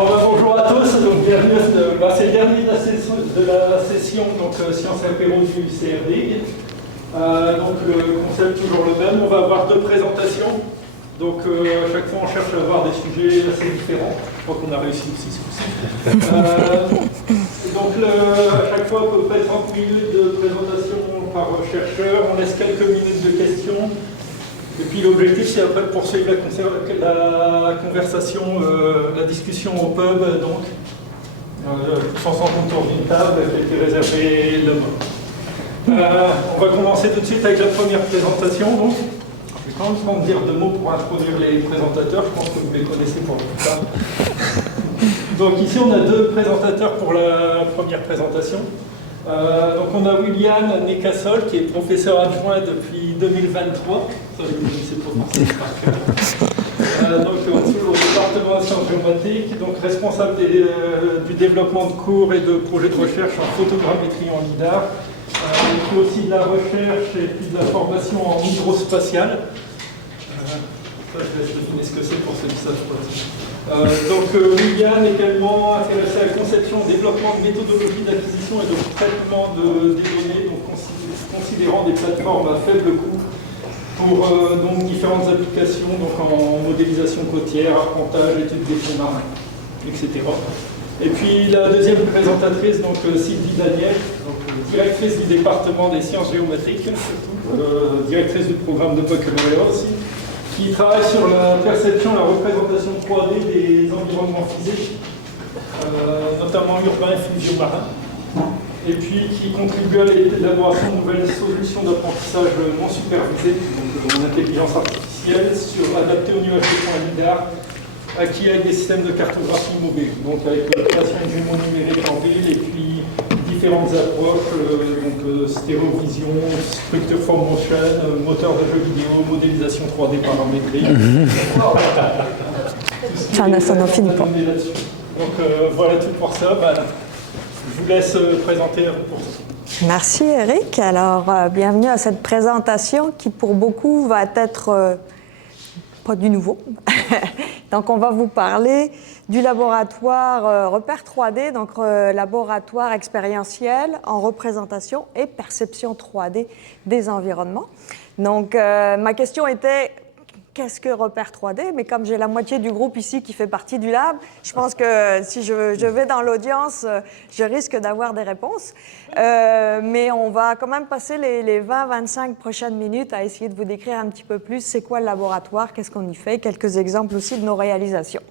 Bonjour à tous, donc bienvenue, c'est le dernier de la session donc, Sciences Apéro du CRD. Donc le concept toujours le même, on va avoir deux présentations. Donc à chaque fois on cherche à avoir des sujets assez différents. Je crois qu'on a réussi aussi ce coup-ci. Donc à chaque fois à peu près 30 minutes de présentation par chercheur, on laisse quelques minutes de questions. Et puis l'objectif c'est après de poursuivre la conversation, la discussion au pub, donc tous ensemble autour d'une table qui a été réservée demain. On va commencer tout de suite avec la première présentation. Donc. Je vais quand même prendre dire deux mots pour introduire les présentateurs, je pense que vous les connaissez pour la plupart. Donc ici on a deux présentateurs pour la première présentation. Donc on a William Nécassol qui est professeur adjoint depuis 2023. Ça, c'est pas français par cœur. Donc toujours au département de sciences géomatiques, donc responsable du développement de cours et de projets de recherche en photogrammétrie en LIDAR. Il fait aussi de la recherche et puis de la formation en hydrospatiale. Ça, je laisse deviner ce que c'est pour ceux qui savent pas. Donc William est également intéressé à la conception, développement de méthodologies d'acquisition et de traitement des données, donc considérant des plateformes à faible coût pour donc, différentes applications donc en modélisation côtière, arpentage, études des fonds marins, etc. Et puis la deuxième présentatrice, donc Sylvie Daniel, donc, directrice du département des sciences géométriques, surtout, directrice du programme de baccalauréat aussi, qui travaille sur la perception, la représentation 3D des environnements physiques, notamment urbains et fluviaux marins, et puis qui contribue à l'élaboration de nouvelles solutions d'apprentissage non supervisées, donc en intelligence artificielle, adaptées aux nuages de points LIDAR, acquis avec des systèmes de cartographie mobile, donc avec la création de jumeaux numériques en ville et puis différentes approches, donc stéréovision, structure for motion, moteur de jeux vidéo, modélisation 3D paramétrique. Ça n'en finit pas. Donc voilà tout pour ça. Je vous laisse présenter pour ça. Merci Eric. Alors bienvenue à cette présentation qui pour beaucoup va être pas du nouveau. Donc on va vous parler du laboratoire Repère 3D, donc laboratoire expérientiel en représentation et perception 3D des environnements. Donc ma question était qu'est-ce que Repère 3D? Mais comme j'ai la moitié du groupe ici qui fait partie du lab, je pense que si je vais dans l'audience, je risque d'avoir des réponses. Mais on va quand même passer les 20-25 prochaines minutes à essayer de vous décrire un petit peu plus c'est quoi le laboratoire, qu'est-ce qu'on y fait, quelques exemples aussi de nos réalisations.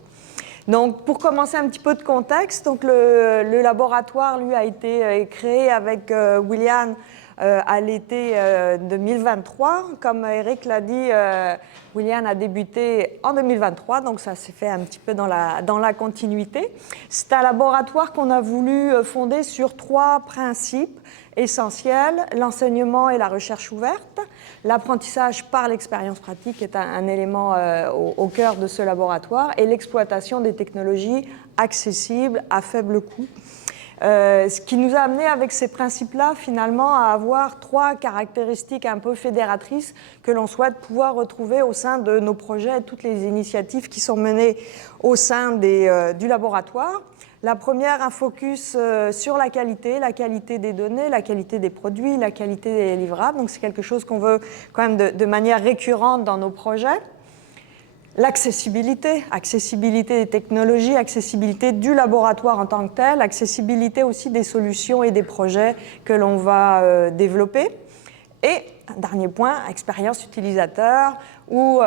Donc, pour commencer un petit peu de contexte, donc le laboratoire, lui, a été créé avec William à l'été 2023. Comme Eric l'a dit, William a débuté en 2023, donc ça s'est fait un petit peu dans la continuité. C'est un laboratoire qu'on a voulu fonder sur 3 principes essentiels: l'enseignement et la recherche ouverte. L'apprentissage par l'expérience pratique est un élément au cœur de ce laboratoire, et l'exploitation des technologies accessibles à faible coût. Ce qui nous a amené avec ces principes-là, finalement, à avoir 3 caractéristiques un peu fédératrices que l'on souhaite pouvoir retrouver au sein de nos projets et toutes les initiatives qui sont menées au sein du laboratoire. La première, un focus sur la qualité des données, la qualité des produits, la qualité des livrables. Donc c'est quelque chose qu'on veut quand même de manière récurrente dans nos projets. L'accessibilité, accessibilité des technologies, accessibilité du laboratoire en tant que tel, accessibilité aussi des solutions et des projets que l'on va développer. Et un dernier point, expérience utilisateur, où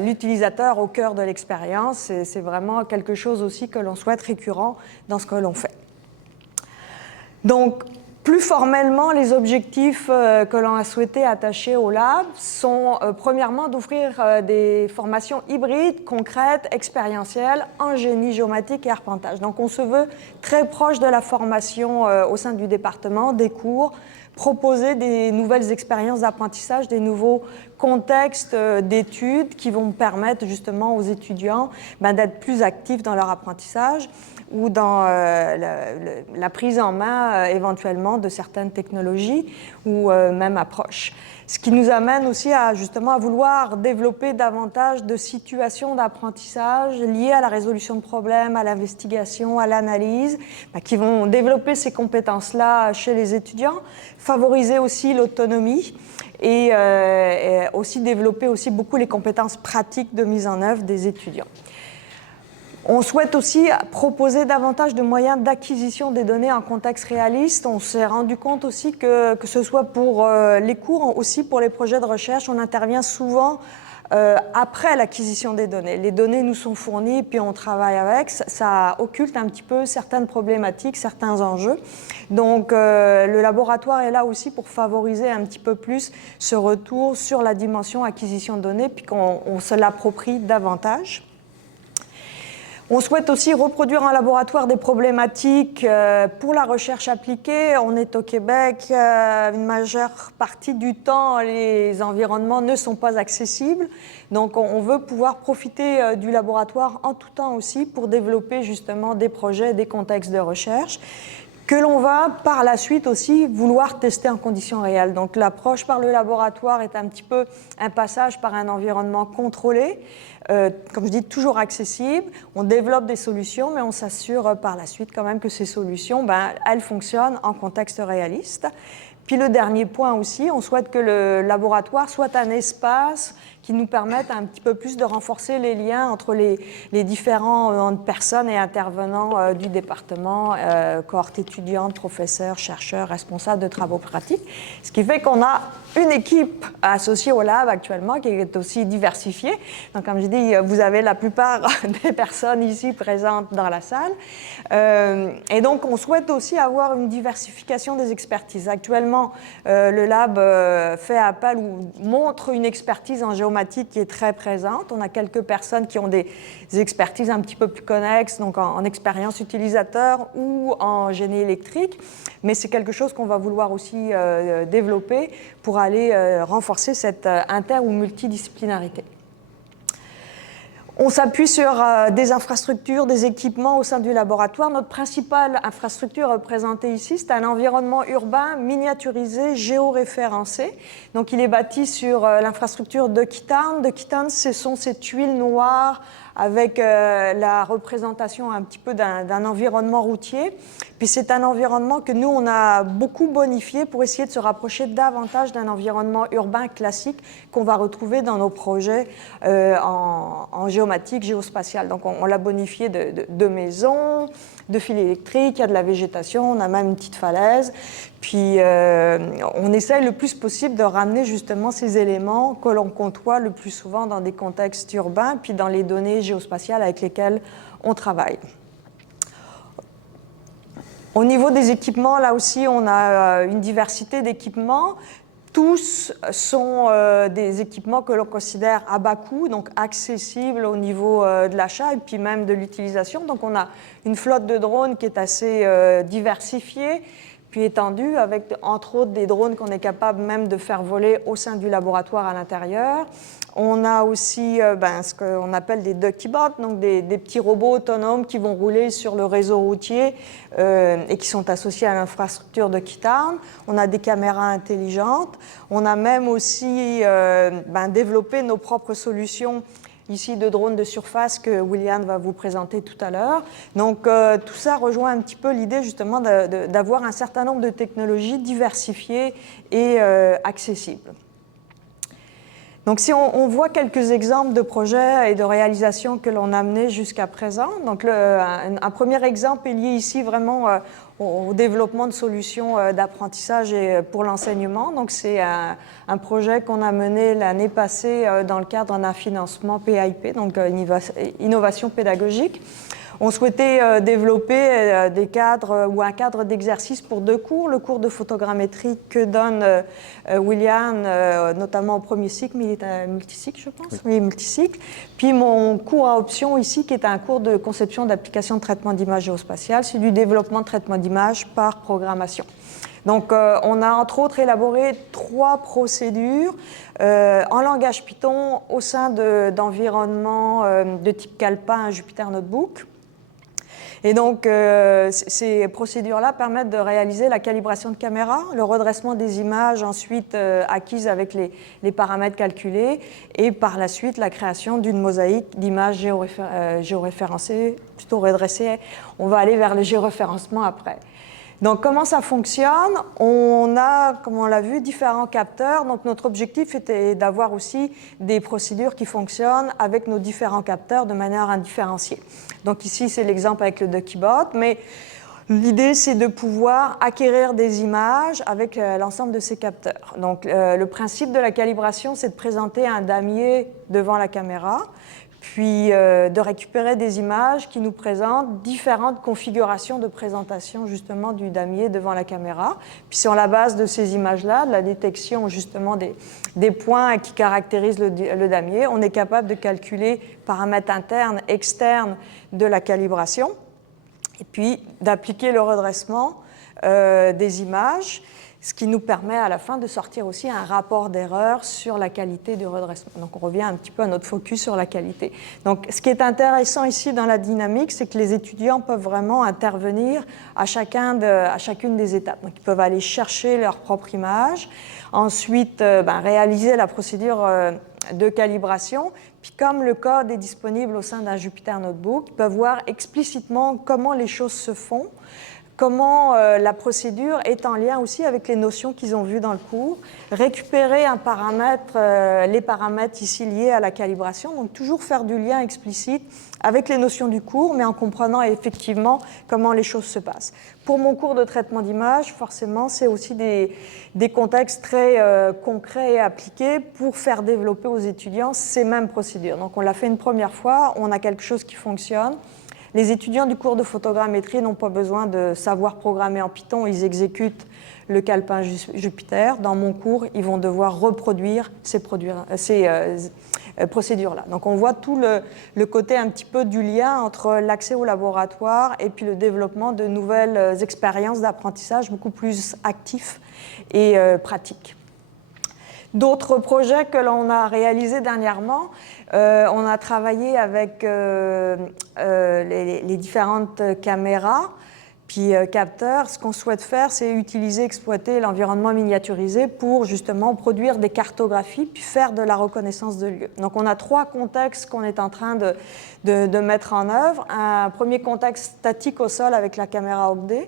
l'utilisateur au cœur de l'expérience, c'est vraiment quelque chose aussi que l'on souhaite récurrent dans ce que l'on fait. Donc, plus formellement, les objectifs que l'on a souhaité attacher au lab sont premièrement d'offrir des formations hybrides, concrètes, expérientielles en génie géomatique et arpentage. Donc on se veut très proche de la formation au sein du département, des cours, proposer des nouvelles expériences d'apprentissage, des nouveaux contextes d'études qui vont permettre justement aux étudiants d'être plus actifs dans leur apprentissage ou dans la prise en main éventuellement de certaines technologies ou même approches. Ce qui nous amène aussi justement à vouloir développer davantage de situations d'apprentissage liées à la résolution de problèmes, à l'investigation, à l'analyse, qui vont développer ces compétences-là chez les étudiants, favoriser aussi l'autonomie et aussi développer aussi beaucoup les compétences pratiques de mise en œuvre des étudiants. On souhaite aussi proposer davantage de moyens d'acquisition des données en contexte réaliste. On s'est rendu compte aussi que ce soit pour les cours, aussi pour les projets de recherche, on intervient souvent après l'acquisition des données. Les données nous sont fournies, puis on travaille avec. Ça occulte un petit peu certaines problématiques, certains enjeux. Donc le laboratoire est là aussi pour favoriser un petit peu plus ce retour sur la dimension acquisition de données, puis qu'on se l'approprie davantage. On souhaite aussi reproduire en laboratoire des problématiques pour la recherche appliquée. On est au Québec, une majeure partie du temps, les environnements ne sont pas accessibles. Donc on veut pouvoir profiter du laboratoire en tout temps aussi pour développer justement des projets, des contextes de recherche que l'on va par la suite aussi vouloir tester en conditions réelles. Donc l'approche par le laboratoire est un petit peu un passage par un environnement contrôlé, comme je dis, toujours accessible. On développe des solutions, mais on s'assure par la suite quand même que ces solutions, elles fonctionnent en contexte réaliste. Puis le dernier point aussi, on souhaite que le laboratoire soit un espace qui nous permette un petit peu plus de renforcer les liens entre les différentes personnes et intervenants du département, cohorte étudiante, professeurs, chercheurs, responsables de travaux pratiques. Ce qui fait qu'on a une équipe associée au lab actuellement qui est aussi diversifiée. Donc, comme je dis, vous avez la plupart des personnes ici présentes dans la salle. Et donc, on souhaite aussi avoir une diversification des expertises. Actuellement, le lab fait appel ou montre une expertise en géométrie qui est très présente. On a quelques personnes qui ont des expertises un petit peu plus connexes, donc en expérience utilisateur ou en génie électrique, mais c'est quelque chose qu'on va vouloir aussi développer pour aller renforcer cette inter- ou multidisciplinarité. On s'appuie sur des infrastructures, des équipements au sein du laboratoire. Notre principale infrastructure représentée ici, c'est un environnement urbain miniaturisé, géoréférencé. Donc, il est bâti sur l'infrastructure de Ducktown. Ducktown, ce sont ces tuiles noires avec la représentation un petit peu d'un environnement routier. Puis c'est un environnement que nous, on a beaucoup bonifié pour essayer de se rapprocher davantage d'un environnement urbain classique qu'on va retrouver dans nos projets en géomatique, géospatiale. Donc on l'a bonifié de maisons, de fils électriques, il y a de la végétation, on a même une petite falaise. Puis on essaye le plus possible de ramener justement ces éléments que l'on côtoie le plus souvent dans des contextes urbains, puis dans les données géospatiales avec lesquelles on travaille. Au niveau des équipements, là aussi, on a une diversité d'équipements. Tous sont des équipements que l'on considère à bas coût, donc accessibles au niveau de l'achat et puis même de l'utilisation. Donc on a une flotte de drones qui est assez diversifiée, puis étendue, avec entre autres des drones qu'on est capable même de faire voler au sein du laboratoire à l'intérieur. On a aussi ce qu'on appelle des duckybots, donc des petits robots autonomes qui vont rouler sur le réseau routier et qui sont associés à l'infrastructure de Ducktown. On a des caméras intelligentes. On a même aussi développé nos propres solutions ici de drones de surface que William va vous présenter tout à l'heure. Donc tout ça rejoint un petit peu l'idée justement d'avoir un certain nombre de technologies diversifiées et accessibles. Donc si on voit quelques exemples de projets et de réalisations que l'on a menés jusqu'à présent, donc un premier exemple est lié ici vraiment au développement de solutions d'apprentissage et pour l'enseignement. Donc c'est un projet qu'on a mené l'année passée dans le cadre d'un financement PIP, donc innovation pédagogique. On souhaitait développer des cadres ou un cadre d'exercice pour deux cours. Le cours de photogrammétrie que donne William, notamment au premier cycle, mais il est multicycle, je pense. Oui, multicycle. Puis mon cours à option ici, qui est un cours de conception d'application de traitement d'images géospatiales, c'est du développement de traitement d'images par programmation. Donc, on a entre autres élaboré 3 procédures en langage Python au sein d'environnements de type Calpa, Jupyter Notebook. Et donc, ces procédures-là permettent de réaliser la calibration de caméra, le redressement des images ensuite acquises avec les paramètres calculés, et par la suite la création d'une mosaïque d'images géoréférencées, plutôt redressées. On va aller vers le géoréférencement après. Donc, comment ça fonctionne? On a, comme on l'a vu, différents capteurs. Donc, notre objectif était d'avoir aussi des procédures qui fonctionnent avec nos différents capteurs de manière indifférenciée. Donc, ici, c'est l'exemple avec le DuckyBot, mais l'idée, c'est de pouvoir acquérir des images avec l'ensemble de ces capteurs. Donc, le principe de la calibration, c'est de présenter un damier devant la caméra, puis de récupérer des images qui nous présentent différentes configurations de présentation justement du damier devant la caméra. Puis sur la base de ces images-là, de la détection justement des points qui caractérisent le damier, on est capable de calculer paramètres internes, externes de la calibration, et puis d'appliquer le redressement des images, ce qui nous permet à la fin de sortir aussi un rapport d'erreur sur la qualité du redressement. Donc on revient un petit peu à notre focus sur la qualité. Donc ce qui est intéressant ici dans la dynamique, c'est que les étudiants peuvent vraiment intervenir à chacune des étapes. Donc ils peuvent aller chercher leur propre image, ensuite réaliser la procédure de calibration. Puis comme le code est disponible au sein d'un Jupyter Notebook, ils peuvent voir explicitement comment les choses se font, comment la procédure est en lien aussi avec les notions qu'ils ont vues dans le cours, récupérer un paramètre, les paramètres ici liés à la calibration, donc toujours faire du lien explicite avec les notions du cours, mais en comprenant effectivement comment les choses se passent. Pour mon cours de traitement d'image, forcément, c'est aussi des contextes très concrets et appliqués pour faire développer aux étudiants ces mêmes procédures. Donc on l'a fait une première fois, on a quelque chose qui fonctionne. Les étudiants du cours de photogrammétrie n'ont pas besoin de savoir programmer en Python, ils exécutent le calepin Jupyter. Dans mon cours, ils vont devoir reproduire ces procédures-là. Donc on voit tout le côté un petit peu du lien entre l'accès au laboratoire et puis le développement de nouvelles expériences d'apprentissage beaucoup plus actifs et pratiques. D'autres projets que l'on a réalisés dernièrement, on a travaillé avec les différentes caméras, puis capteurs. Ce qu'on souhaite faire, c'est utiliser, exploiter l'environnement miniaturisé pour justement produire des cartographies, puis faire de la reconnaissance de lieux. Donc on a 3 contextes qu'on est en train de mettre en œuvre. Un premier contexte statique au sol avec la caméra Ogden.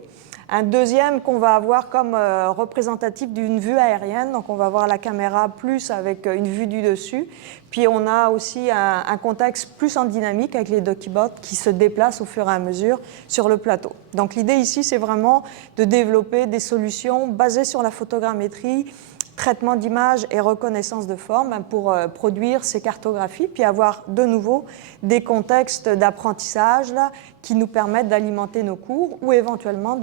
Un deuxième qu'on va avoir comme représentatif d'une vue aérienne, donc on va voir la caméra plus avec une vue du dessus. Puis on a aussi un contexte plus en dynamique avec les DuckyBots qui se déplacent au fur et à mesure sur le plateau. Donc l'idée ici, c'est vraiment de développer des solutions basées sur la photogrammétrie, traitement d'image et reconnaissance de forme pour produire ces cartographies, puis avoir de nouveau des contextes d'apprentissage là, qui nous permettent d'alimenter nos cours ou éventuellement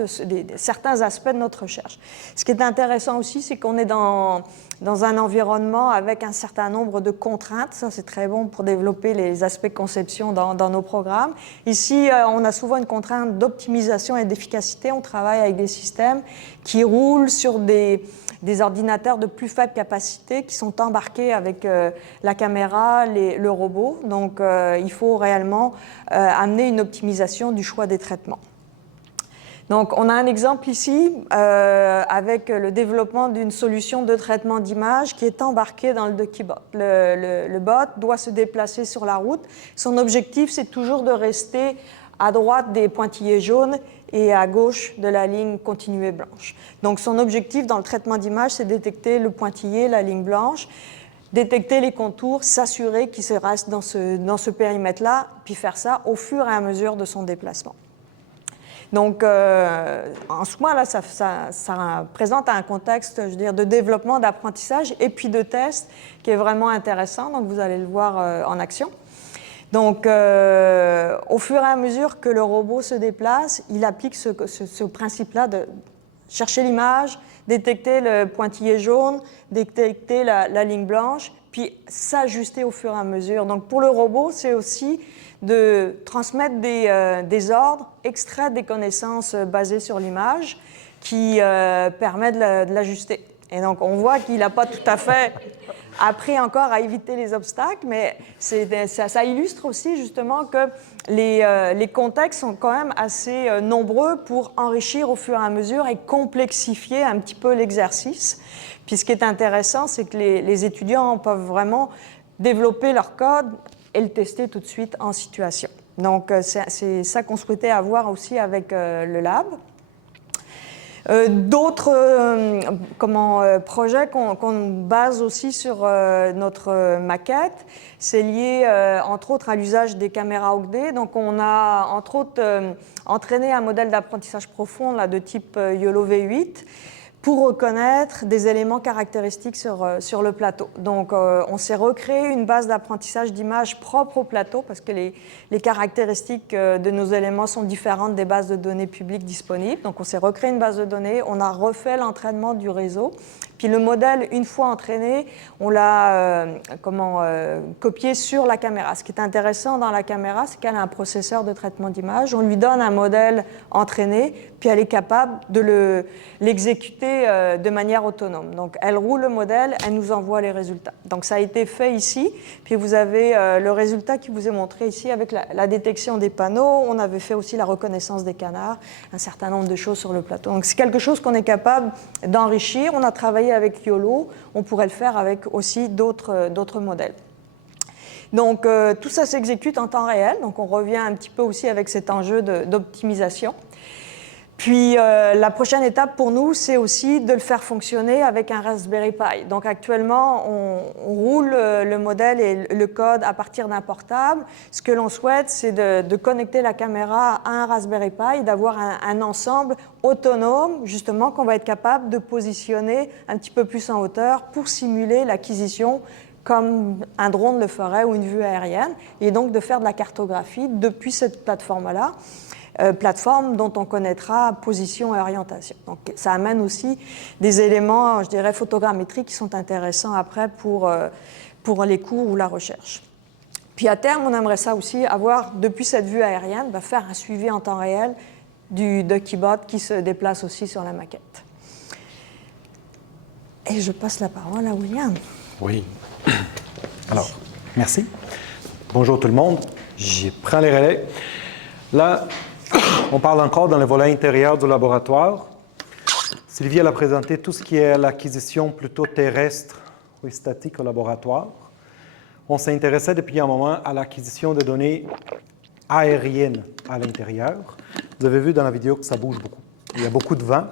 certains aspects de notre recherche. Ce qui est intéressant aussi, c'est qu'on est dans un environnement avec un certain nombre de contraintes. Ça, c'est très bon pour développer les aspects de conception dans nos programmes. Ici, on a souvent une contrainte d'optimisation et d'efficacité. On travaille avec des systèmes qui roulent sur des ordinateurs de plus faible capacité qui sont embarqués avec la caméra, le robot. Donc, il faut réellement amener une optimisation du choix des traitements. Donc, on a un exemple ici avec le développement d'une solution de traitement d'image qui est embarquée dans le DuckyBot. Le bot doit se déplacer sur la route. Son objectif, c'est toujours de rester à droite des pointillés jaunes et à gauche de la ligne continuée blanche. Donc son objectif dans le traitement d'image, c'est détecter le pointillé, la ligne blanche, détecter les contours, s'assurer qu'il se reste dans ce périmètre-là, puis faire ça au fur et à mesure de son déplacement. Donc en ce moment-là, ça présente un contexte, je veux dire, de développement, d'apprentissage et puis de test qui est vraiment intéressant. Donc vous allez le voir en action. Donc, au fur et à mesure que le robot se déplace, il applique ce principe-là de chercher l'image, détecter le pointillé jaune, détecter la ligne blanche, puis s'ajuster au fur et à mesure. Donc, pour le robot, c'est aussi de transmettre des ordres, extraire des connaissances basées sur l'image, qui permet de l'ajuster. Et donc, on voit qu'il n'a pas tout à fait appris encore à éviter les obstacles, mais ça illustre aussi justement que les contextes sont quand même assez nombreux pour enrichir au fur et à mesure et complexifier un petit peu l'exercice. Puis ce qui est intéressant, c'est que les étudiants peuvent vraiment développer leur code et le tester tout de suite en situation. Donc, c'est ça qu'on souhaitait avoir aussi avec le lab. D'autres projets qu'on base aussi sur notre maquette, c'est lié entre autres à l'usage des caméras Hawk-D. Donc on a entre autres entraîné un modèle d'apprentissage profond là, de type YOLO V8 pour reconnaître des éléments caractéristiques sur le plateau. Donc on s'est recréé une base d'apprentissage d'images propre au plateau parce que les caractéristiques de nos éléments sont différentes des bases de données publiques disponibles. Donc on s'est recréé une base de données, on a refait l'entraînement du réseau. Puis le modèle, une fois entraîné, on l'a copié sur la caméra. Ce qui est intéressant dans la caméra, c'est qu'elle a un processeur de traitement d'image. On lui donne un modèle entraîné, puis elle est capable de l'exécuter de manière autonome. Donc elle roule le modèle, elle nous envoie les résultats. Donc ça a été fait ici, puis vous avez le résultat qui vous est montré ici avec la détection des panneaux. On avait fait aussi la reconnaissance des canards, un certain nombre de choses sur le plateau. Donc c'est quelque chose qu'on est capable d'enrichir. On a travaillé avec YOLO, on pourrait le faire avec aussi d'autres modèles. Donc tout ça s'exécute en temps réel, donc on revient un petit peu aussi avec cet enjeu d'optimisation. Puis la prochaine étape pour nous, c'est aussi de le faire fonctionner avec un Raspberry Pi. Donc actuellement, on roule le modèle et le code à partir d'un portable. Ce que l'on souhaite, c'est de connecter la caméra à un Raspberry Pi, d'avoir un ensemble autonome, justement, qu'on va être capable de positionner un petit peu plus en hauteur pour simuler l'acquisition comme un drone le ferait ou une vue aérienne, et donc de faire de la cartographie depuis cette plateforme-là. Plateforme dont on connaîtra position et orientation. Donc ça amène aussi des éléments, je dirais, photogrammétriques qui sont intéressants après pour les cours ou la recherche. Puis à terme, on aimerait ça aussi avoir, depuis cette vue aérienne, faire un suivi en temps réel du Duckybot qui se déplace aussi sur la maquette. Et je passe la parole à William. Oui. Alors, merci. Bonjour tout le monde. Je prends les relais. Là, on parle encore dans le volet intérieur du laboratoire. Sylvie elle a présenté tout ce qui est l'acquisition plutôt terrestre ou statique au laboratoire. On s'intéressait depuis un moment à l'acquisition de données aériennes à l'intérieur. Vous avez vu dans la vidéo que ça bouge beaucoup. Il y a beaucoup de vent.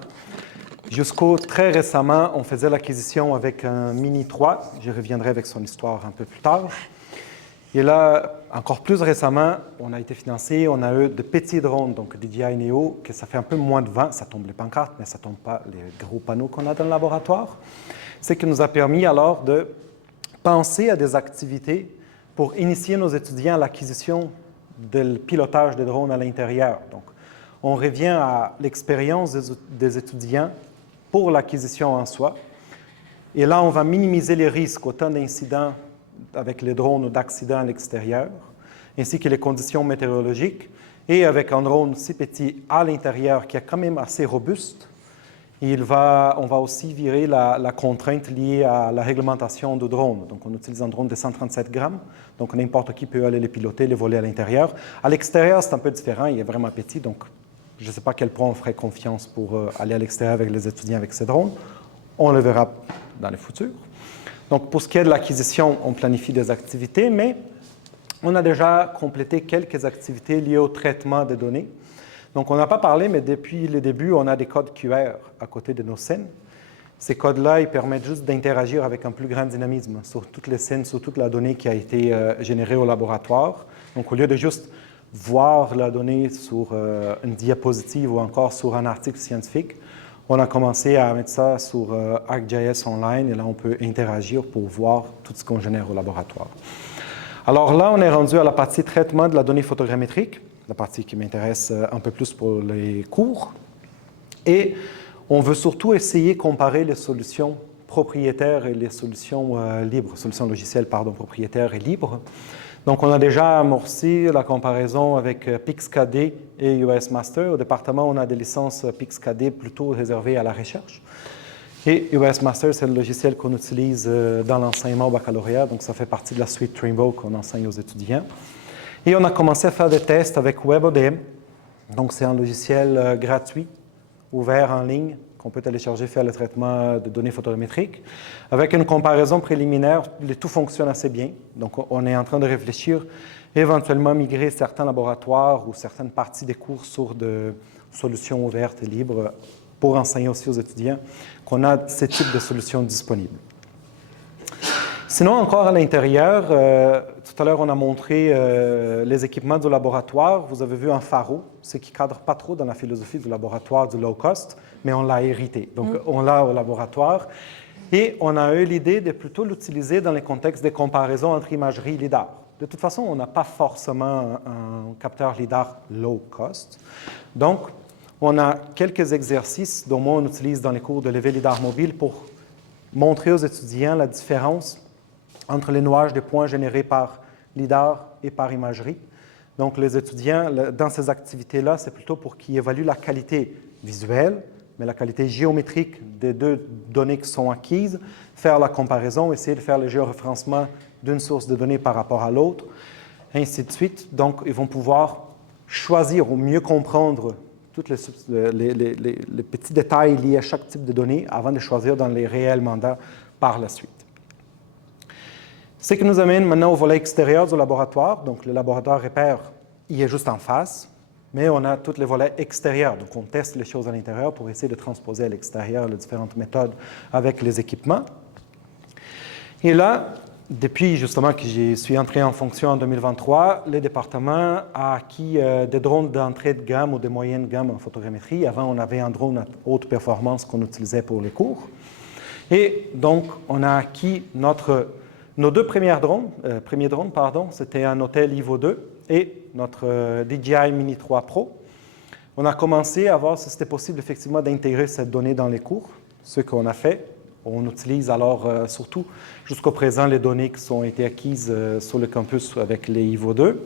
Jusqu'au très récemment, on faisait l'acquisition avec un Mini 3. Je reviendrai avec son histoire un peu plus tard. Et là, encore plus récemment, on a été financé, on a eu de petits drones, donc DJI Neo, que ça fait un peu moins de vent, ça tombe les pancartes, mais ça ne tombe pas les gros panneaux qu'on a dans le laboratoire. Ce qui nous a permis alors de penser à des activités pour initier nos étudiants à l'acquisition du pilotage des drones à l'intérieur. Donc, on revient à l'expérience des étudiants pour l'acquisition en soi. Et là, on va minimiser les risques, autant d'incidents avec les drones ou d'accidents à l'extérieur, ainsi que les conditions météorologiques, et avec un drone si petit à l'intérieur qui est quand même assez robuste, on va aussi virer la contrainte liée à la réglementation du drone. Donc, on utilise un drone de 137 grammes, donc n'importe qui peut aller les piloter, les voler à l'intérieur. À l'extérieur, c'est un peu différent, il est vraiment petit, donc je ne sais pas à quel point on ferait confiance pour aller à l'extérieur avec les étudiants avec ces drones. On le verra dans le futur. Donc, pour ce qui est de l'acquisition, on planifie des activités, mais on a déjà complété quelques activités liées au traitement des données. Donc, on n'a pas parlé, mais depuis le début, on a des codes QR à côté de nos scènes. Ces codes-là, ils permettent juste d'interagir avec un plus grand dynamisme sur toutes les scènes, sur toute la donnée qui a été générée au laboratoire. Donc, au lieu de juste voir la donnée sur une diapositive ou encore sur un article scientifique, on a commencé à mettre ça sur ArcGIS Online et là, on peut interagir pour voir tout ce qu'on génère au laboratoire. Alors là, on est rendu à la partie traitement de la donnée photogrammétrique, la partie qui m'intéresse un peu plus pour les cours. Et on veut surtout essayer de comparer les solutions propriétaires et les solutions libres, solutions logicielles, pardon, propriétaires et libres. Donc, on a déjà amorcé la comparaison avec PixKD et USmaster. Au département, on a des licences PixKD plutôt réservées à la recherche. Et USmaster, c'est le logiciel qu'on utilise dans l'enseignement au baccalauréat. Donc, ça fait partie de la suite Trimble qu'on enseigne aux étudiants. Et on a commencé à faire des tests avec WebODM. Donc, c'est un logiciel gratuit, ouvert en ligne, qu'on peut télécharger, faire le traitement de données photogrammétriques. Avec une comparaison préliminaire, tout fonctionne assez bien. Donc, on est en train de réfléchir, éventuellement migrer certains laboratoires ou certaines parties des cours sur de solutions ouvertes et libres pour enseigner aussi aux étudiants qu'on a ce type de solutions disponibles. Sinon, encore à l'intérieur, tout à l'heure, on a montré les équipements du laboratoire. Vous avez vu un pharo, ce qui ne cadre pas trop dans la philosophie du laboratoire du low-cost, mais on l'a hérité. Donc, on l'a au laboratoire. Et on a eu l'idée de plutôt l'utiliser dans les contextes de comparaison entre imagerie et LIDAR. De toute façon, on n'a pas forcément un capteur LIDAR low-cost. Donc, on a quelques exercices, dont moi, on utilise dans les cours de levé LIDAR mobile pour montrer aux étudiants la différence entre les nuages de points générés par LIDAR et par imagerie. Donc, les étudiants, dans ces activités-là, c'est plutôt pour qu'ils évaluent la qualité visuelle, mais la qualité géométrique des deux données qui sont acquises, faire la comparaison, essayer de faire le géoréférencement d'une source de données par rapport à l'autre, ainsi de suite. Donc, ils vont pouvoir choisir ou mieux comprendre tous les petits détails liés à chaque type de données avant de choisir dans les réels mandats par la suite. Ce qui nous amène maintenant au volet extérieur du laboratoire. Donc, le laboratoire repère, il est juste en face, mais on a tous les volets extérieurs. Donc, on teste les choses à l'intérieur pour essayer de transposer à l'extérieur les différentes méthodes avec les équipements. Et là, depuis justement que je suis entré en fonction en 2023, le département a acquis des drones d'entrée de gamme ou de moyenne gamme en photogrammétrie. Avant, on avait un drone à haute performance qu'on utilisait pour les cours. Et donc, on a acquis nos deux premiers drones, c'était un Autel Evo 2 et notre DJI Mini 3 Pro. On a commencé à voir si c'était possible effectivement d'intégrer cette donnée dans les cours, ce qu'on a fait. On utilise alors surtout jusqu'au présent les données qui ont été acquises sur le campus avec les Evo 2.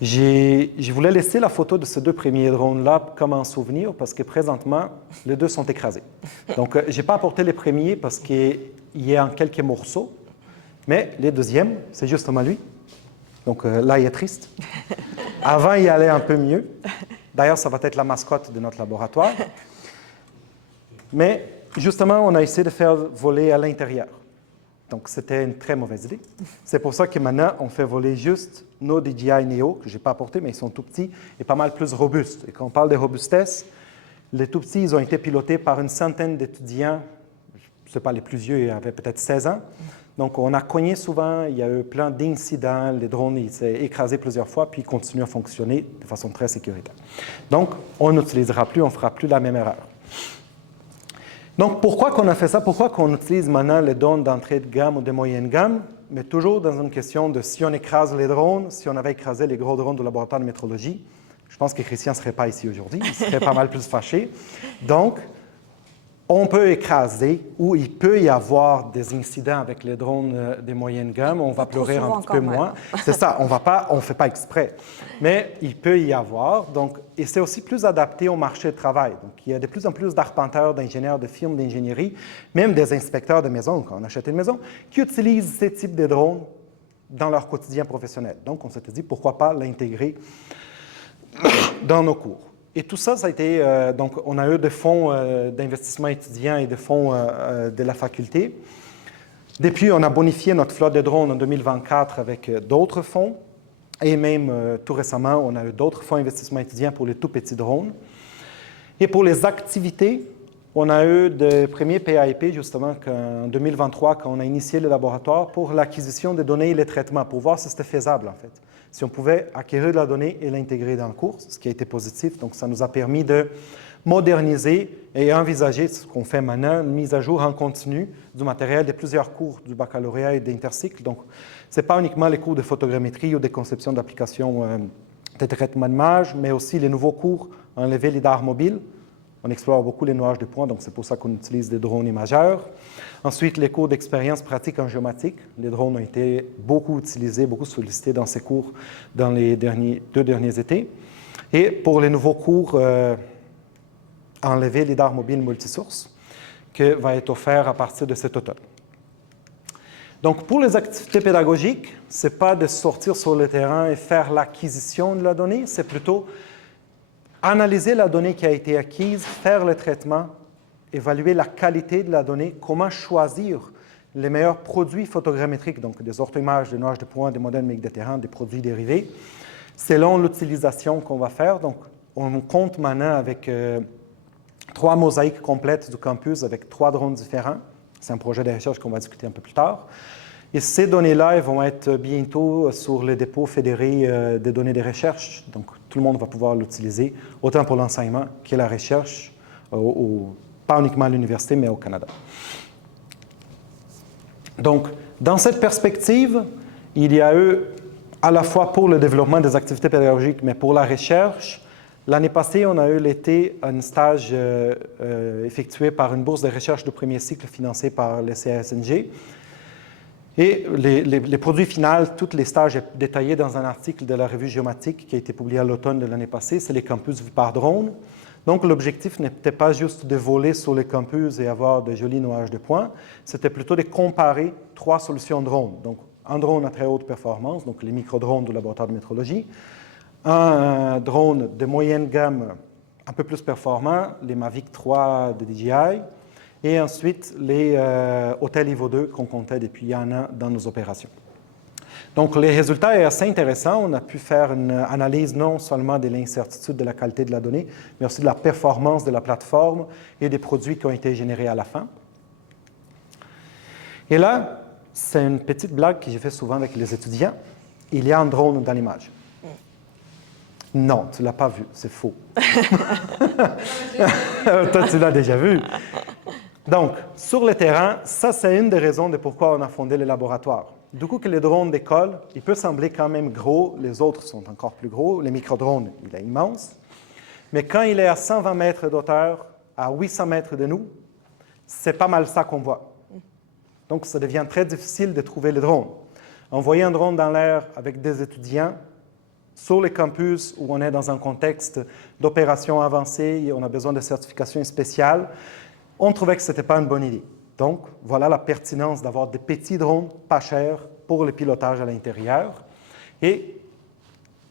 Je voulais laisser la photo de ces deux premiers drones-là comme un souvenir parce que présentement, les deux sont écrasés. Donc, je n'ai pas apporté les premiers parce qu'il y a en quelques morceaux. Mais les deuxièmes, c'est justement lui. Donc là, il est triste. Avant, il allait un peu mieux. D'ailleurs, ça va être la mascotte de notre laboratoire. Mais justement, on a essayé de faire voler à l'intérieur. Donc, c'était une très mauvaise idée. C'est pour ça que maintenant, on fait voler juste nos DJI Neo, que je n'ai pas apportés, mais ils sont tout petits et pas mal plus robustes. Et quand on parle de robustesse, les tout petits, ils ont été pilotés par une centaine d'étudiants. Je ne sais pas, les plus vieux, ils avaient peut-être 16 ans. Donc, on a cogné souvent, il y a eu plein d'incidents, les drones ils s'est écrasés plusieurs fois, puis ils continuent à fonctionner de façon très sécuritaire. Donc, on n'utilisera plus, on ne fera plus la même erreur. Donc, pourquoi qu'on a fait ça? Pourquoi qu'on utilise maintenant les drones d'entrée de gamme ou de moyenne gamme? Mais toujours dans une question de si on écrase les drones, si on avait écrasé les gros drones du laboratoire de métrologie, je pense que Christian ne serait pas ici aujourd'hui, il serait pas mal plus fâché. Donc, on peut écraser ou il peut y avoir des incidents avec les drones des moyennes gammes. On va pleurer un petit peu moins. C'est ça, on ne fait pas exprès. Mais il peut y avoir. Donc, et c'est aussi plus adapté au marché de travail. Donc, il y a de plus en plus d'arpenteurs, d'ingénieurs, de firmes d'ingénierie, même des inspecteurs de maison, quand on achète une maison, qui utilisent ces types de drones dans leur quotidien professionnel. Donc, on s'était dit, pourquoi pas l'intégrer dans nos cours. Et tout ça, ça a été, donc on a eu des fonds d'investissement étudiants et des fonds de la faculté. Depuis, on a bonifié notre flotte de drones en 2024 avec d'autres fonds. Et même tout récemment, on a eu d'autres fonds d'investissement étudiants pour les tout petits drones. Et pour les activités, on a eu des premiers PAIP, justement, en 2023, quand on a initié le laboratoire pour l'acquisition des données et les traitements, pour voir si c'était faisable, en fait. Si on pouvait acquérir de la donnée et l'intégrer dans le cours, ce qui a été positif. Donc, ça nous a permis de moderniser et envisager ce qu'on fait maintenant, une mise à jour en continu du matériel de plusieurs cours du baccalauréat et d'intercycle. Donc, ce n'est pas uniquement les cours de photogrammétrie ou de conception d'applications de traitement d'image, mais aussi les nouveaux cours en levé LIDAR mobile, On explore beaucoup les nuages de points, donc c'est pour ça qu'on utilise des drones imageurs. Ensuite, les cours d'expérience pratique en géomatique. Les drones ont été beaucoup utilisés, beaucoup sollicités dans ces cours dans les 2 derniers étés. Et pour les nouveaux cours, enlever lidar mobile multisource, qui va être offert à partir de cet automne. Donc, pour les activités pédagogiques, ce n'est pas de sortir sur le terrain et faire l'acquisition de la donnée, c'est plutôt analyser la donnée qui a été acquise, faire le traitement, évaluer la qualité de la donnée, comment choisir les meilleurs produits photogrammétriques, donc des orthoimages, des nuages de points, des modèles numériques de terrain, des produits dérivés, selon l'utilisation qu'on va faire. Donc, on compte maintenant avec 3 mosaïques complètes du campus avec 3 drones différents. C'est un projet de recherche qu'on va discuter un peu plus tard. Et ces données-là, elles vont être bientôt sur le dépôt fédéré des données de recherche. Donc, tout le monde va pouvoir l'utiliser, autant pour l'enseignement que la recherche, pas uniquement à l'université, mais au Canada. Donc, dans cette perspective, il y a eu, à la fois pour le développement des activités pédagogiques, mais pour la recherche. L'année passée, on a eu l'été un stage effectué par une bourse de recherche de premier cycle financée par le CASNG. Et les produits finaux, tous les stages détaillés dans un article de la revue Géomatique qui a été publié à l'automne de l'année passée, c'est les campus vus par drone. Donc, l'objectif n'était pas juste de voler sur les campus et avoir de jolis nuages de points, c'était plutôt de comparer 3 solutions drone. Donc, un drone à très haute performance, donc les micro-drones du laboratoire de métrologie, un drone de moyenne gamme un peu plus performant, les Mavic 3 de DJI, et ensuite les hôtels niveau 2 qu'on comptait depuis un an dans nos opérations. Donc, les résultats sont assez intéressants. On a pu faire une analyse non seulement de l'incertitude de la qualité de la donnée, mais aussi de la performance de la plateforme et des produits qui ont été générés à la fin. Et là, c'est une petite blague que j'ai fait souvent avec les étudiants. Il y a un drone dans l'image. Non, tu ne l'as pas vu, c'est faux. Toi, tu l'as déjà vu. Donc, sur le terrain, ça, c'est une des raisons de pourquoi on a fondé le laboratoire. Du coup, que les drones d'école, il peut sembler quand même gros, les autres sont encore plus gros, les micro-drones, il est immense. Mais quand il est à 120 mètres d'auteur, à 800 mètres de nous, c'est pas mal ça qu'on voit. Donc, ça devient très difficile de trouver les drones. Envoyer un drone dans l'air avec des étudiants, sur les campus où on est dans un contexte d'opération avancée et on a besoin de certifications spéciales, on trouvait que ce n'était pas une bonne idée. Donc, voilà la pertinence d'avoir des petits drones pas chers pour le pilotage à l'intérieur. Et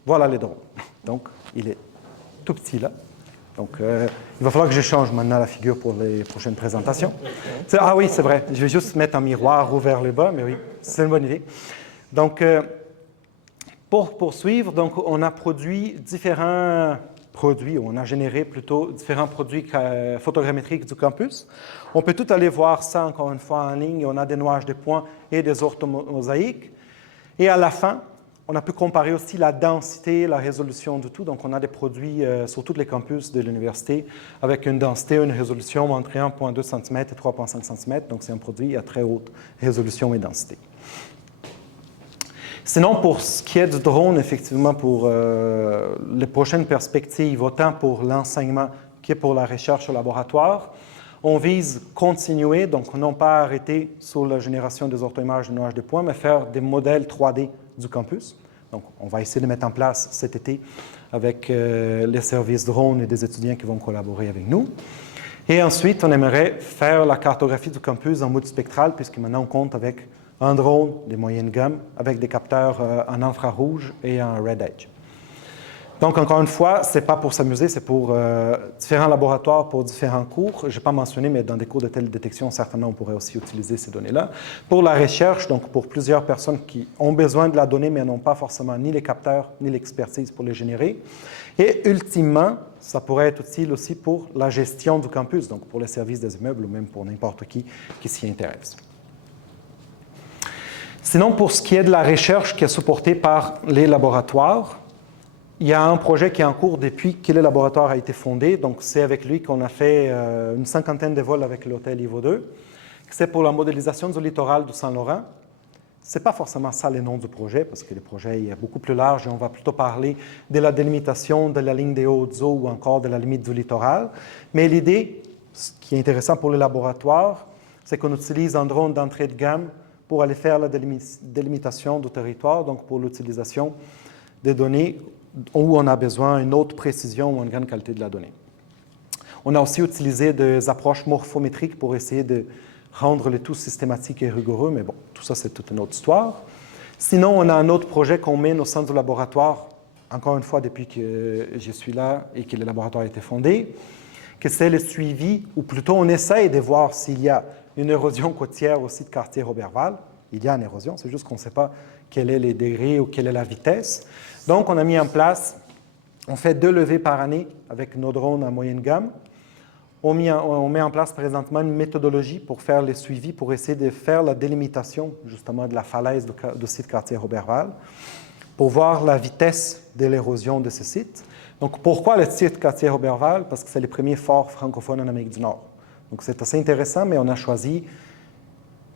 voilà les drones. Donc, il est tout petit là. Donc, il va falloir que je change maintenant la figure pour les prochaines présentations. Ah oui, c'est vrai. Je vais juste mettre un miroir ouvert le bas, mais oui, c'est une bonne idée. Donc, pour poursuivre, donc, on a produit différents produits, on a généré plutôt différents produits photogrammétriques du campus. On peut tout aller voir ça encore une fois en ligne. On a des nuages de points et des orthomosaïques. Et à la fin, on a pu comparer aussi la densité, la résolution du tout. Donc, on a des produits sur tous les campus de l'université avec une densité, une résolution entre 1,2 cm et 3,5 cm. Donc, c'est un produit à très haute résolution et densité. Sinon, pour ce qui est du drone, effectivement, pour les prochaines perspectives, autant pour l'enseignement que pour la recherche au laboratoire, on vise continuer, donc non pas arrêter sur la génération des orthoimages de nuages de points, mais faire des modèles 3D du campus. Donc, on va essayer de mettre en place cet été avec les services drones et des étudiants qui vont collaborer avec nous. Et ensuite, on aimerait faire la cartographie du campus en mode spectral, puisque maintenant on compte avec un drone de moyenne gamme avec des capteurs en infrarouge et en Red Edge. Donc, encore une fois, ce n'est pas pour s'amuser, c'est pour différents laboratoires, pour différents cours. Je n'ai pas mentionné, mais dans des cours de télédétection, certainement, on pourrait aussi utiliser ces données-là. Pour la recherche, donc pour plusieurs personnes qui ont besoin de la donnée, mais n'ont pas forcément ni les capteurs, ni l'expertise pour les générer. Et ultimement, ça pourrait être utile aussi pour la gestion du campus, donc pour les services des immeubles ou même pour n'importe qui s'y intéresse. Sinon, pour ce qui est de la recherche qui est supportée par les laboratoires, il y a un projet qui est en cours depuis que le laboratoire a été fondé. Donc, c'est avec lui qu'on a fait une 50aine de vols avec l'hôtel niveau 2. C'est pour la modélisation du littoral du Saint-Laurent. Ce n'est pas forcément ça le nom du projet, parce que le projet est beaucoup plus large et on va plutôt parler de la délimitation de la ligne des hautes eaux ou encore de la limite du littoral. Mais l'idée, ce qui est intéressant pour le laboratoire, c'est qu'on utilise un drone d'entrée de gamme pour aller faire la délimitation du territoire, donc pour l'utilisation des données où on a besoin d'une haute précision ou une grande qualité de la donnée. On a aussi utilisé des approches morphométriques pour essayer de rendre le tout systématique et rigoureux, mais bon, tout ça, c'est toute une autre histoire. Sinon, on a un autre projet qu'on mène au sein du laboratoire, encore une fois, depuis que je suis là et que le laboratoire a été fondé, que c'est le suivi, ou plutôt on essaye de voir s'il y a une érosion côtière au site quartier Roberval. Il y a une érosion, c'est juste qu'on ne sait pas quel est les degrés ou quelle est la vitesse. Donc, on a mis en place, on fait 2 levées par année avec nos drones à moyenne gamme. On met en place présentement une méthodologie pour faire les suivis, pour essayer de faire la délimitation justement de la falaise du site quartier Roberval, pour voir la vitesse de l'érosion de ce site. Donc, pourquoi le site quartier Roberval? Parce que c'est le premier fort francophone en Amérique du Nord. Donc, c'est assez intéressant, mais on a choisi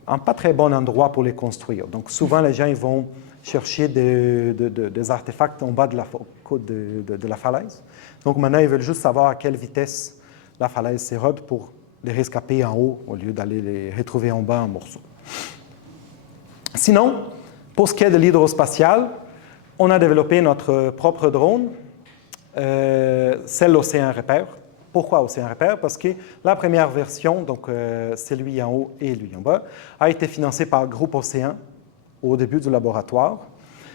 un pas très bon endroit pour les construire. Donc, souvent, les gens ils vont chercher des artefacts en bas de la côte de la falaise. Donc, maintenant, ils veulent juste savoir à quelle vitesse la falaise s'érode pour les rescaper en haut au lieu d'aller les retrouver en bas en morceaux. Sinon, pour ce qui est de l'hydrospatial, on a développé notre propre drone, c'est l'Océan Repère. Pourquoi Océan Repère? Parce que la première version, donc c'est lui en haut et lui en bas, a été financée par Groupe Océan au début du laboratoire.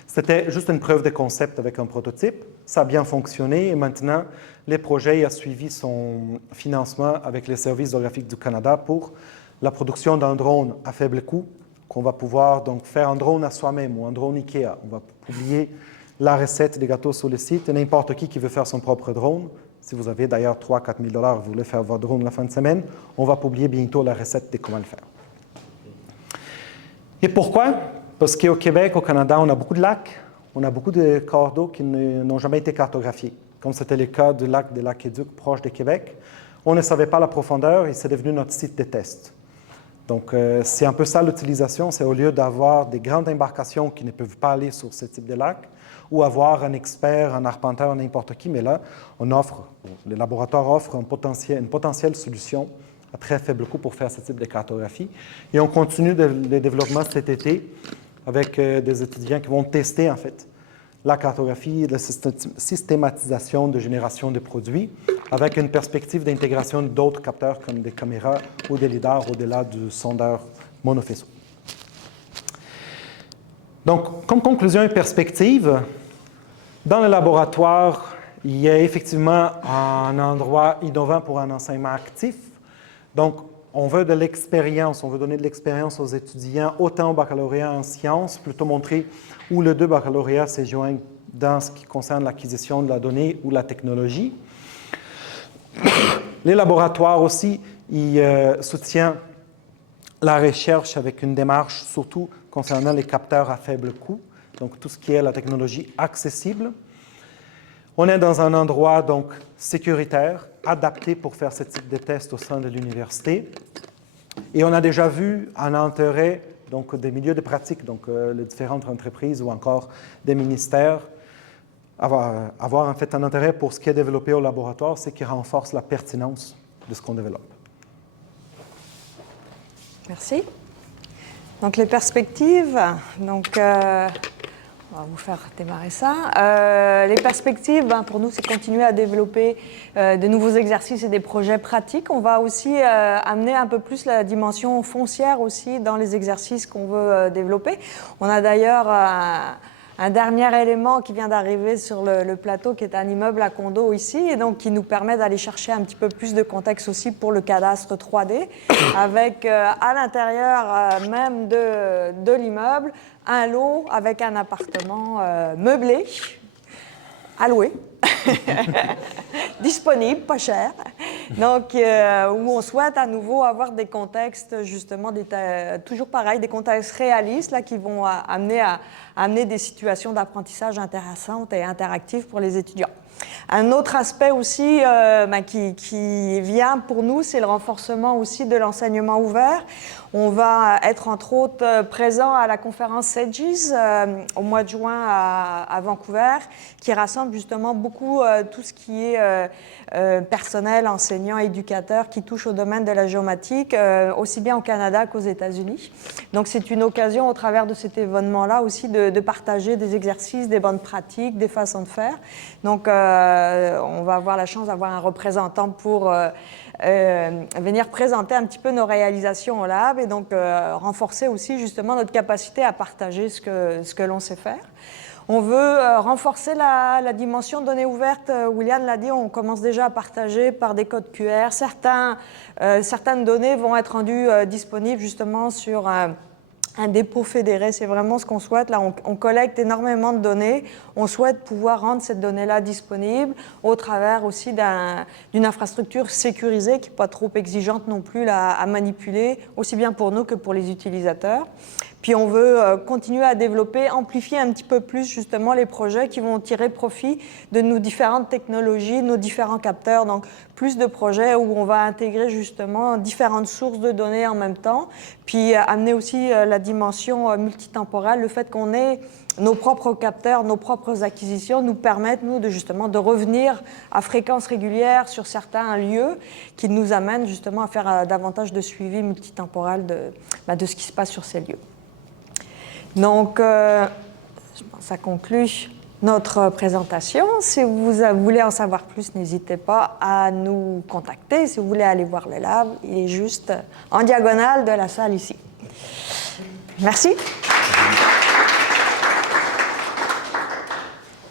C'était juste une preuve de concept avec un prototype. Ça a bien fonctionné et maintenant, le projet a suivi son financement avec les services géographiques du Canada pour la production d'un drone à faible coût, qu'on va pouvoir donc faire un drone à soi-même ou un drone IKEA. On va publier la recette des gâteaux sur le site et n'importe qui veut faire son propre drone. Si vous avez d'ailleurs 3 000 à 4 000 $, vous voulez faire votre drone la fin de semaine, on va publier bientôt la recette de comment le faire. Et pourquoi? Parce qu'au Québec, au Canada, on a beaucoup de lacs, on a beaucoup de corps d'eau qui n'ont jamais été cartographiés, comme c'était le cas du lac de l'Aqueduc proche de Québec. On ne savait pas la profondeur et c'est devenu notre site de test. Donc, c'est un peu ça l'utilisation, c'est au lieu d'avoir des grandes embarcations qui ne peuvent pas aller sur ce type de lac, ou avoir un expert, un arpenteur, n'importe qui, mais là, le laboratoire offre une potentielle solution à très faible coût pour faire ce type de cartographie. Et on continue le développement cet été avec des étudiants qui vont tester, en fait, la cartographie et la systématisation de génération de produits avec une perspective d'intégration d'autres capteurs comme des caméras ou des lidars au-delà du sondeur monofaisceau. Donc, comme conclusion et perspective, dans le laboratoire, il y a effectivement un endroit innovant pour un enseignement actif. Donc, on veut de l'expérience, on veut donner de l'expérience aux étudiants, autant au baccalauréat en sciences, plutôt montrer où les 2 baccalauréats se joignent dans ce qui concerne l'acquisition de la donnée ou la technologie. Les laboratoires aussi, ils soutiennent la recherche avec une démarche surtout concernant les capteurs à faible coût, donc tout ce qui est la technologie accessible. On est dans un endroit donc sécuritaire, adapté pour faire ce type de tests au sein de l'université. Et on a déjà vu un intérêt donc, des milieux de pratique, donc les différentes entreprises ou encore des ministères, avoir en fait un intérêt pour ce qui est développé au laboratoire, c'est qui renforce la pertinence de ce qu'on développe. Merci. Donc les perspectives, donc on va vous faire démarrer ça. Les perspectives, pour nous, c'est continuer à développer de nouveaux exercices et des projets pratiques. On va aussi amener un peu plus la dimension foncière aussi dans les exercices qu'on veut développer. On a d'ailleurs un dernier élément qui vient d'arriver sur le plateau, qui est un immeuble à condo ici, et donc qui nous permet d'aller chercher un petit peu plus de contexte aussi pour le cadastre 3D, avec à l'intérieur même de l'immeuble, un lot avec un appartement meublé, à louer, disponible, pas cher, donc où on souhaite à nouveau avoir des contextes justement, toujours pareil, des contextes réalistes là, qui vont amener des situations d'apprentissage intéressantes et interactives pour les étudiants. Un autre aspect aussi qui vient pour nous, c'est le renforcement aussi de l'enseignement ouvert. On va être entre autres présent à la conférence SEDGES au mois de juin à Vancouver, qui rassemble justement beaucoup tout ce qui est personnel, enseignants, éducateurs, qui touche au domaine de la géomatique, aussi bien au Canada qu'aux États-Unis. Donc c'est une occasion au travers de cet événement-là aussi de partager des exercices, des bonnes pratiques, des façons de faire. Donc on va avoir la chance d'avoir un représentant pour venir présenter un petit peu nos réalisations au lab et donc renforcer aussi justement notre capacité à partager ce que l'on sait faire. On veut renforcer la dimension données ouvertes. William l'a dit, on commence déjà à partager par des codes QR. Certaines données vont être rendues disponibles justement sur un dépôt fédéré, c'est vraiment ce qu'on souhaite. Là, on collecte énormément de données. On souhaite pouvoir rendre cette donnée-là disponible au travers aussi d'une infrastructure sécurisée qui n'est pas trop exigeante non plus à manipuler, aussi bien pour nous que pour les utilisateurs. Puis on veut continuer à développer, amplifier un petit peu plus justement les projets qui vont tirer profit de nos différentes technologies, nos différents capteurs. Donc plus de projets où on va intégrer justement différentes sources de données en même temps, puis amener aussi la dimension multitemporelle, le fait qu'on ait nos propres capteurs, nos propres acquisitions nous permettent, nous, de revenir à fréquence régulière sur certains lieux qui nous amènent justement à faire davantage de suivi multitemporel de ce qui se passe sur ces lieux. Donc, je pense que ça conclut notre présentation. Si vous voulez en savoir plus, n'hésitez pas à nous contacter. Si vous voulez aller voir le lab, il est juste en diagonale de la salle ici. Merci.